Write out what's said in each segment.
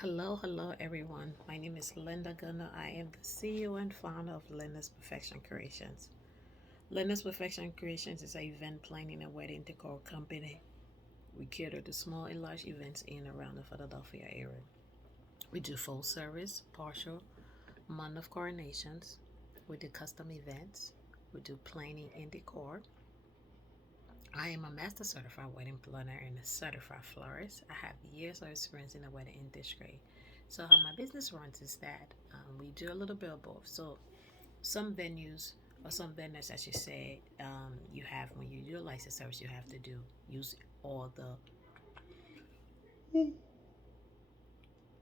Hello everyone. My name is Linda Gunner. I am the CEO and founder of Linda's Perfection Creations. Linda's Perfection Creations is an event planning and wedding decor company. We cater to small and large events in and around the Philadelphia area. We do full service, partial, month of coronations. We do custom events. We do planning and decor. I am a master certified wedding planner and a certified florist. I have years of experience in the wedding industry. So, how my business runs is that we do a little bit of both. So, some venues or some vendors, as you say, you have when you do a license service, you have to do use all the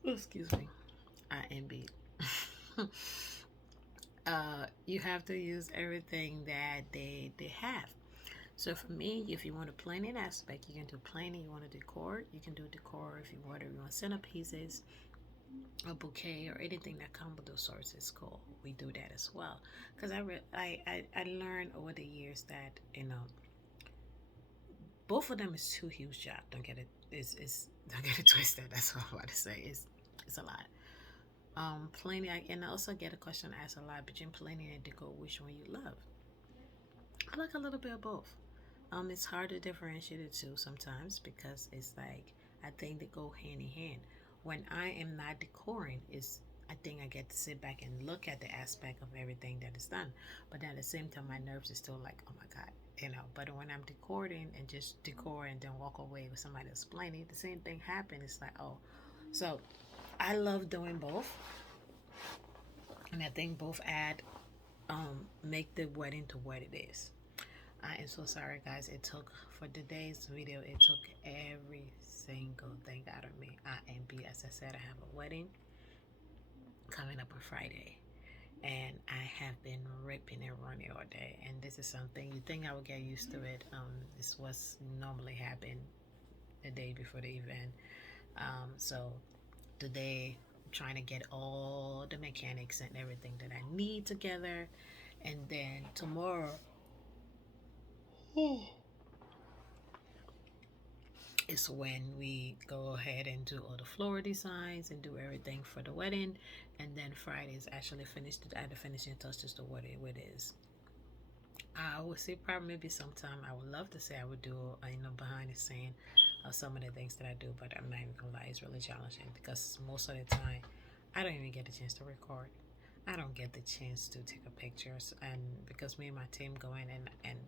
excuse me, IMB. You have to use everything that they have. So for me, if you want a planning aspect, you can do planning. You want to decor, you can do decor. If you want to, you want centerpieces, a bouquet, or anything that comes with those sorts, is cool. We do that as well. Because I learned over the years that both of them is two huge jobs. Don't get it don't get it twisted. That's what I want to say. It's a lot. Planning, and I also get a question asked a lot between planning and decor. Which one you love? I like a little bit of both. It's hard to differentiate the two sometimes because it's like I think they go hand in hand. When I am not decoring, is I think I get to sit back and look at the aspect of everything that is done. But then at the same time, my nerves are still like, oh my god. But when I'm decoring and just decor and then walk away with somebody explaining, the same thing happened. It's like, oh, so I love doing both, and I think both add make the wedding to what it is. I am so sorry, guys. It took for today's video. It took every single thing out of me. As I said, I have a wedding coming up on Friday, and I have been ripping and running all day. And this is something you think I would get used to it. This was normally happen the day before the event. So today, I'm trying to get all the mechanics and everything that I need together, and then tomorrow is when we go ahead and do all the floral designs and do everything for the wedding. And then Friday is actually finished at the finishing touches to what it is. I would say probably maybe sometime I would love to say I would do behind the scene of some of the things that I do, but I'm not even gonna lie, it's really challenging because most of the time I don't even get a chance to record. I don't get the chance to take a pictures, and because me and my team go in and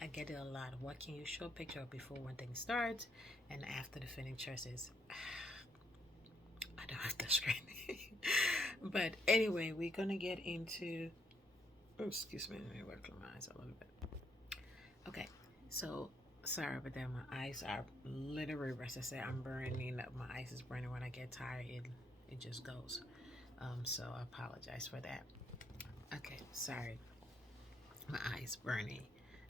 I get it a lot. What can you show a picture of before when things start and after the finishes is I don't have the screen. But anyway, we're gonna get into oh excuse me, let me work my eyes a little bit. Okay, so sorry about that. My eyes are literally rest. I said I'm burning up. My eyes is burning when I get tired. It just goes. So I apologize for that. Okay, sorry. My eyes burning.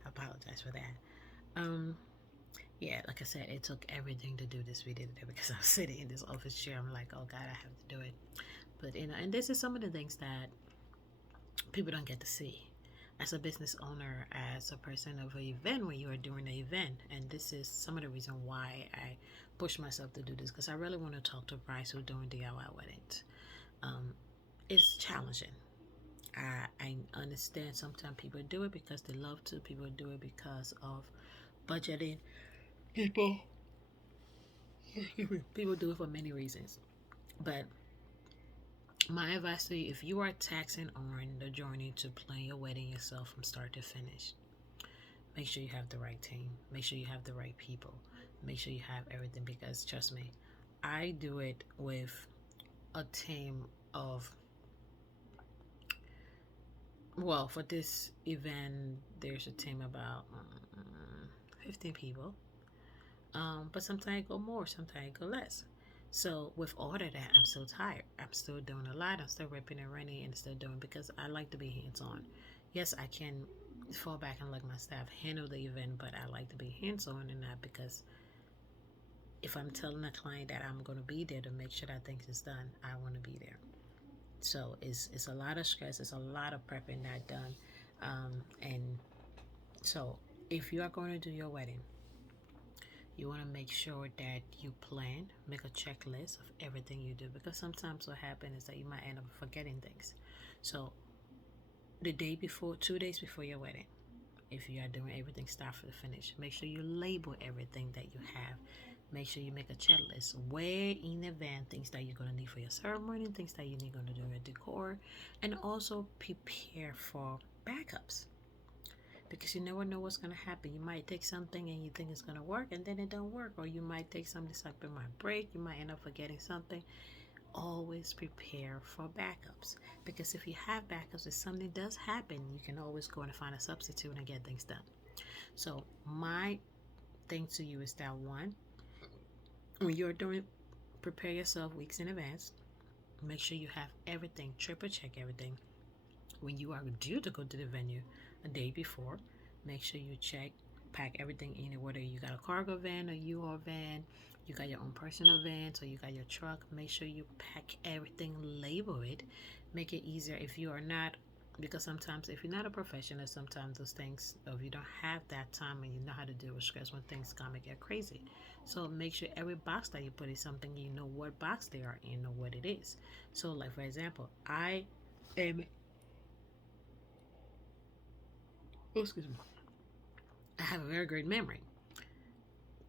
I apologize for that. Um, yeah, like I said, it took everything to do this video today because I'm sitting in this office chair. I'm like, oh God, I have to do it. But and this is some of the things that people don't get to see. As a business owner, as a person of an event when you are doing an event, and this is some of the reason why I push myself to do this because I really want to talk to brides who are doing DIY weddings. Um, it's challenging. I understand sometimes people do it because they love to. People do it because of budgeting. People people do it for many reasons. But my advice to you, if you are taxing on the journey to plan your wedding yourself from start to finish, make sure you have the right team. Make sure you have the right people. Make sure you have everything because trust me, I do it with a team of well, for this event, there's a team about 15 people. But sometimes I go more, sometimes I go less. So with all of that, I'm so tired. I'm still doing a lot. I'm still ripping and running and still doing because I like to be hands on. Yes, I can fall back and let my staff handle the event, but I like to be hands on and not because if I'm telling a client that I'm going to be there to make sure that things is done, I want to be there. So it's a lot of stress. It's a lot of prepping not done, and so if you are going to do your wedding, You want to make sure that you plan, make a checklist of everything you do, because sometimes what happens is that you might end up forgetting things. So the day before, 2 days before your wedding, if you are doing everything start to finish, make sure you label everything that you have. Make sure you make a checklist way in advance things that you're going to need for your ceremony, things that you need going to do your decor, and also prepare for backups, because you never know what's going to happen. You might take something and you think it's going to work and then it don't work, or you might take something, something might break, you might end up forgetting something. Always prepare for backups, because if you have backups, if something does happen, you can always go and find a substitute and get things done. So my thing to you is that, one, when you're doing, prepare yourself weeks in advance. Make sure you have everything, triple check everything. When you are due to go to the venue a day before, make sure you check, pack everything in it, whether you got a cargo van or U-Haul van, you got your own personal van, so you got your truck. Make sure you pack everything, label it, make it easier if you are not, because sometimes if you're not a professional, sometimes those things, if you don't have that time and you know how to deal with stress, when things come and get crazy. So make sure every box that you put is something you know what box they are in or what it is. So like for example, I am, oh, excuse me, I have a very great memory.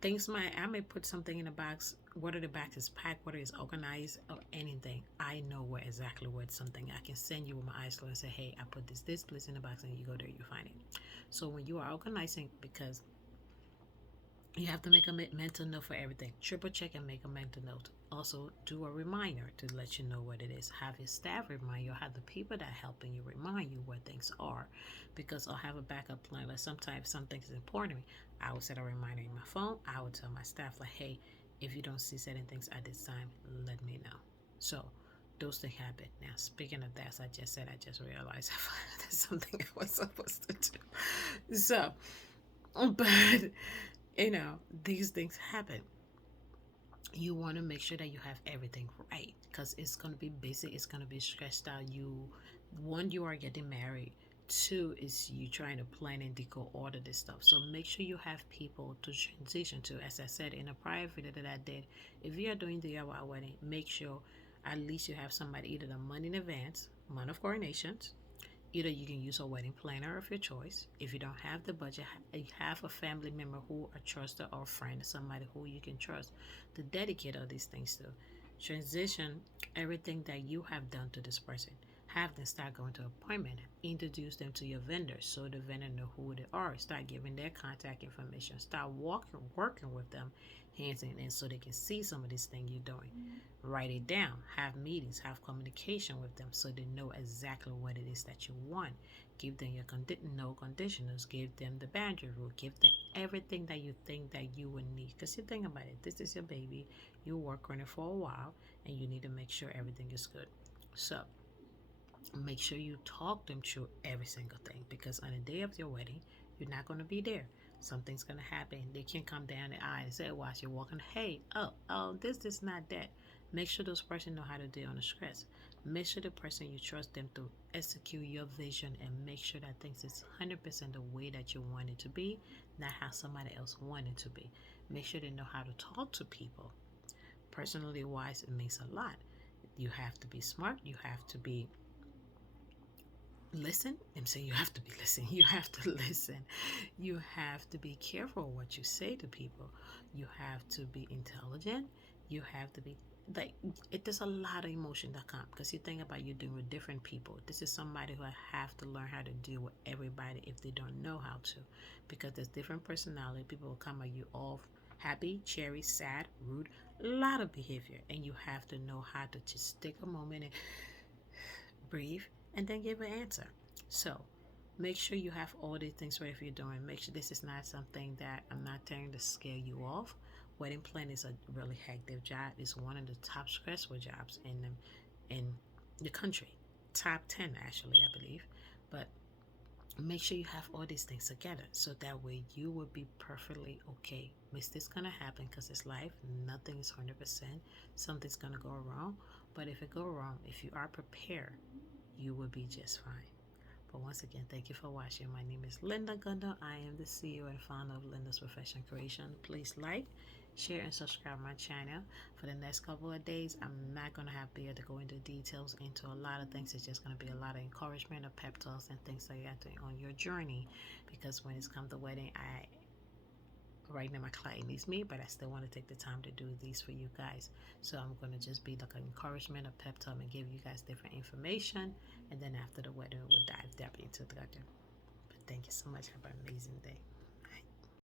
Things might, I may put something in a box, whether the box is packed, whether it's organized or anything. I know where exactly what something, I can send you with my eyes closed and say, hey, I put this place in the box, and you go there, you find it. So when you are organizing, because you have to make a mental note for everything. Triple check and make a mental note. Also, do a reminder to let you know what it is. Have your staff remind you, have the people that are helping you remind you what things are. Because I'll have a backup plan. Like sometimes something is important to me, I will set a reminder in my phone. I will tell my staff, like, hey, if you don't see certain things at this time, let me know. So those things happen. Now, speaking of that, as I just said, I just realized that's something I was supposed to do. So, but these things happen. You want to make sure that you have everything right, because it's going to be busy, it's going to be stressed out. One, you are getting married. Two is you trying to plan and decor all of this stuff. So make sure you have people to transition to. As I said in a prior video that I did, if you are doing the DIY wedding, make sure at least you have somebody, either the month in advance, month of coronations. Either you can use a wedding planner of your choice. If you don't have the budget, have a family member who a trusted or friend, somebody who you can trust to dedicate all these things to. Transition everything that you have done to this person. Have them start going to appointment. Introduce them to your vendors so the vendor know who they are. Start giving their contact information. Start working with them hands in hand so they can see some of these things you're doing. Write it down. Have meetings. Have communication with them so they know exactly what it is that you want. Give them your no conditionals. Give them the boundary rule. Give them everything that you think that you would need. Because you think about it, this is your baby. You work on it for a while, and you need to make sure everything is good. So make sure you talk them through every single thing, because on the day of your wedding, you're not going to be there. Something's going to happen. They can come down the aisle and say, while you're walking, hey, this, not that. Make sure those person know how to deal on the stress. Make sure the person you trust them to execute your vision, and make sure that things is 100% the way that you want it to be, not how somebody else wanted it to be. Make sure they know how to talk to people. Personally wise, it means a lot. You have to be smart. You have to be listen. I'm saying you have to be listening. You have to listen. You have to be careful what you say to people. You have to be intelligent. You have to be like, there's a lot of emotion that come, because you think about, you dealing with different people. This is somebody who have to learn how to deal with everybody if they don't know how to, because there's different personality. People will come at you all happy, cheery, sad, rude, a lot of behavior, and you have to know how to just take a moment and breathe, and then give an answer. So make sure you have all these things ready for you doing. Make sure this is not something that I'm not trying to scare you off. Wedding planning is a really hectic job. It's one of the top stressful jobs in the country. Top 10 actually, I believe. But make sure you have all these things together, so that way you will be perfectly okay. Mistakes gonna happen, because it's life. Nothing is 100%. Something's gonna go wrong. But if it go wrong, if you are prepared, you will be just fine. But once again, thank you for watching. My name is Linda Gunda. I am the CEO and founder of Linda's Profession Creation. Please like, share, and subscribe my channel. For the next couple of days, I'm not going to have be able to go into details into a lot of things. It's just going to be a lot of encouragement, of pep talks, and things like that on your journey. Because when it's come to wedding, right now my client needs me, but I still want to take the time to do these for you guys. So I'm going to just be like an encouragement, a pep talk, and give you guys different information. And then after the wedding, we'll dive deep into the other. But thank you so much. Have an amazing day.